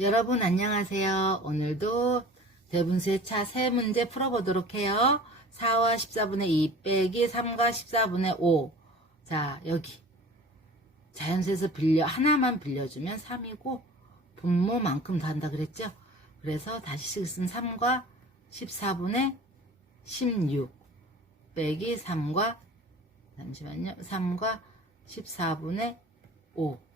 여러분 안녕하세요. 오늘도 대분수의 차세 문제 풀어보도록 해요. 4와 14분의 2 빼기 3과 14분의 5. 자, 여기. 자연수에서 빌려, 하나만 빌려주면 3이고, 분모만큼 더 한다 그랬죠? 그래서 다시 쓴 3과 14분의 16 빼기 3과, 잠시만요. 3과 14분의 5.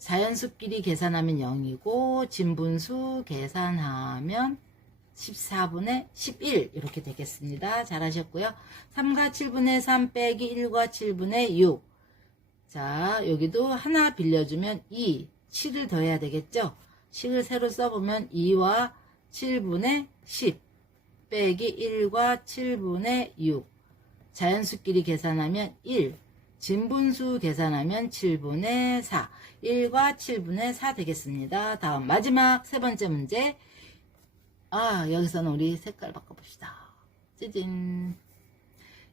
자연수끼리 계산하면 0이고 진분수 계산하면 14분의 11 이렇게 되겠습니다. 잘하셨고요. 3과 7분의 3 빼기 1과 7분의 6. 자 여기도 하나 빌려주면 2, 7을 더해야 되겠죠. 식을 새로 써보면 2와 7분의 10 빼기 1과 7분의 6. 자연수끼리 계산하면 1, 진분수 계산하면 7분의 4. 1과 7분의 4 되겠습니다. 다음 마지막 세 번째 문제. 아, 여기서는 우리 색깔 바꿔봅시다. 찌진.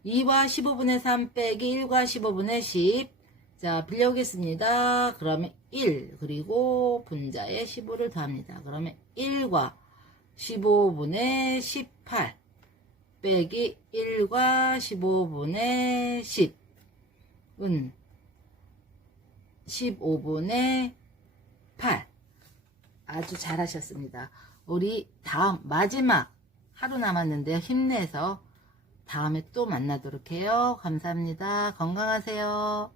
2와 15분의 3 빼기 1과 15분의 10. 자, 빌려오겠습니다. 그러면 1, 그리고 분자에 15를 더합니다. 그러면 1과 15분의 18 빼기 1과 15분의 10 은 15분의 8. 아주 잘하셨습니다. 우리 다음 마지막 하루 남았는데요. 힘내서 다음에 또 만나도록 해요. 감사합니다. 건강하세요.